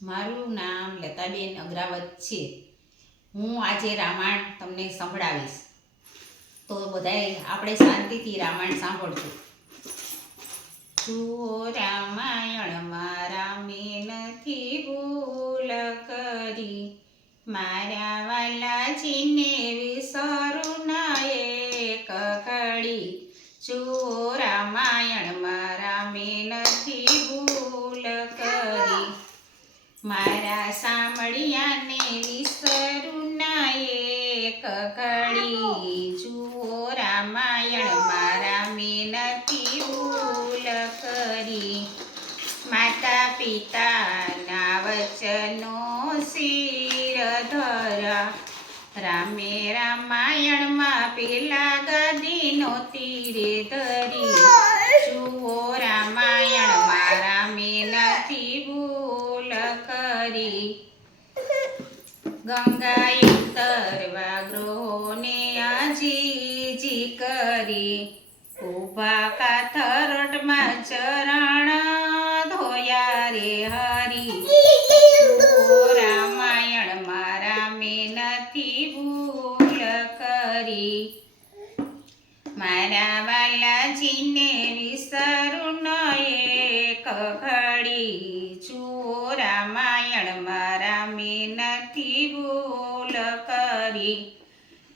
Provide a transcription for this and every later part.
મારું નામ લતાબેન અગ્રાવત છે. હું આજે રામાયણ તમને સંભળાવીશ, તો બધાએ આપણે શાંતિથી રામાયણ સાંભળજો. જુઓ રામાયણમાં રામે નથી ભૂલ કરી, મારા વાલાજીને વિસરું ના એક ઘડી. જુઓ રામાયણમાં રામે નથી ભૂલ કરી, મારા સામળિયાને વિસરું ના એક ઘડી. જુઓ રામાયણમાં રામે નથી ભૂલ કરી, માતા પિતાના વચનો શિર ધરા, રામે રામાયણમાં પેલા ગાદીનો તીરે ધરી. જુઓ રામાયણમાં રામે નથી ભૂલ કરી, ગંગાએ ઉતરવા ગ્રહોને આજીજી કરી, ઉભા કાથરટમાં ચરણ ધોયા રે હરી. જુઓ રામાયણમાં રામે નથી ભૂલ કરી, મારા વાલાજીને વિસરું ન એક ઘડી. જુઓ રામાયણમાં રામે નથી ભૂલ કરી,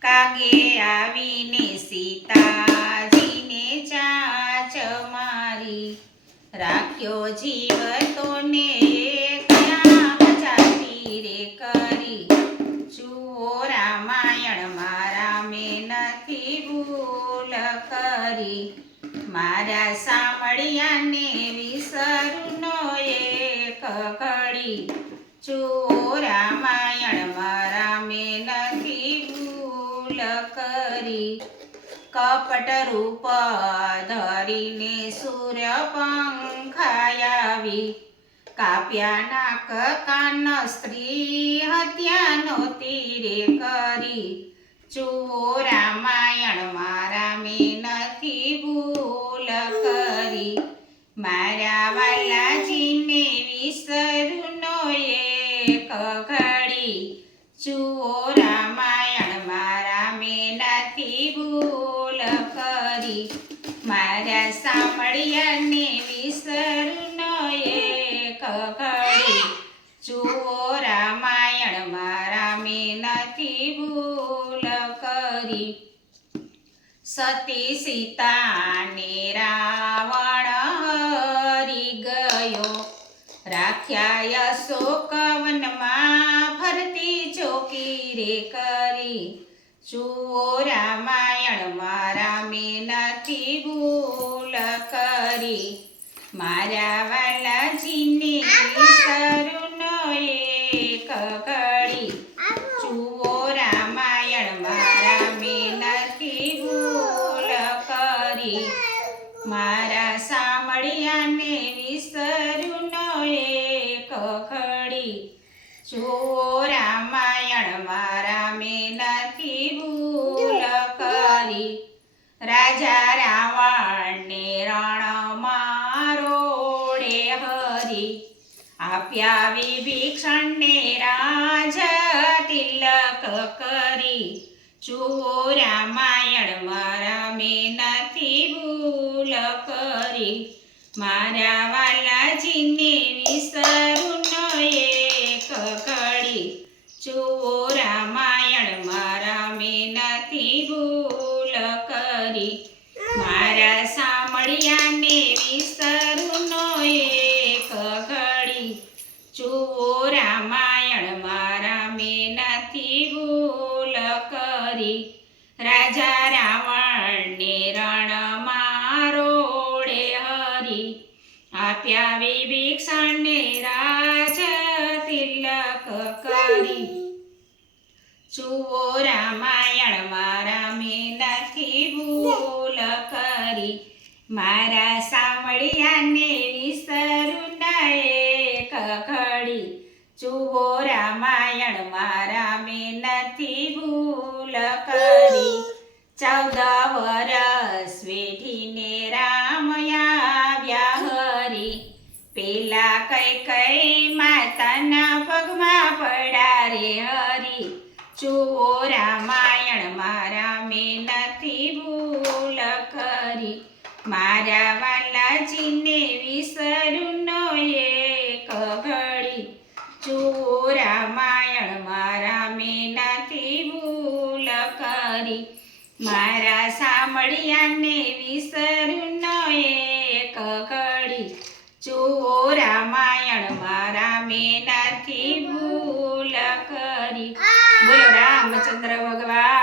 કાગે આવીને સીતાજીને ચાચ મારી, રાખ્યો જીવ તોને જાતી રે કરી. જુઓ રામાયણમાં રામે નથી ભૂલ કરી, મારા સામળિયાને વિસરું નો એક ઘડી. જુઓ રામાયણમાં રામે નથી ભૂલ કરી, કપટ રૂપ ધરીને સૂર્ય પંખાયાવી, કાપ્યા નાક કાન સ્ત્રી હત્યાનો તીરે કરી. જુઓ રામાયણમાં રામે નથી ભૂલ કરી, મારા વાલાજીને વિસરું નો એક ઘડી. જુઓ રામાયણમાં રામે નથી ભૂલ કરી, મારા સામળિયાને વિસરું નો એક ઘડી. જુઓ રામાયણમાં રામે નથી ભૂલ કરી, સતી સીતાને રાવણ હરી ગયો, રાખ્યા અશોકવનમાં ફરતી ચોકી રે કરી. જુઓ રામાયણમાં રામે નથી ભૂલ કરી, મારા વાલાજીને વિસરું નો એક ઘડી. જુઓ રામાયણમાં રામે નથી ભૂલ કરી, મારા સામળિયાને વિસરું નો એક ઘડી. જુઓ રામાયણમાં રામે નથી ભૂલ કરી, રાજા રાવણને રણમાં રોડે હરી, આપ્યા વિભીષણને રાજ તિલક કરી. જુઓ રામાયણમાં રામે નથી ભૂલ કરી, મારા વાલાજીને વિસરું નો એક ઘડી. જુઓ રામાયણમાં રામે નથી ભૂલ કરી, મારા સામળિયાને વિસરું નો એક ઘડી. જુઓ રામાયણમાં રામે નથી ભૂલ કરી, રાજા રાવણને રણમાં રોડે હરી, આપ્યા વિભીષણને રાજ તિલક કરી. જુઓ રામાયણમાં રામે નથી ભૂલ કરી, મારા સામળિયાને વિસરું ના એક ઘડી. જુઓ રામાયણમાં રામે નથી ભૂલ કરી, 14 વરસ વેઠીને રામ આવ્યા હરી, પેલા કઈ કઈ માતા માના પગમાં પડ્યા રે હરી જુઓ રામાયણ મારા મેં નથી ભૂલ કરી મારા વાલાજીને વિસરું નો એક ઘડી જુઓ રામાયણ મારા મેં નથી ભૂલ કરી મારા સાંભળ્યાને વિસરું નો એક ઘડી જુઓ રામાયણ મારા મેં નથી ભૂલ કરી બોલો રામચંદ્ર ભગવાન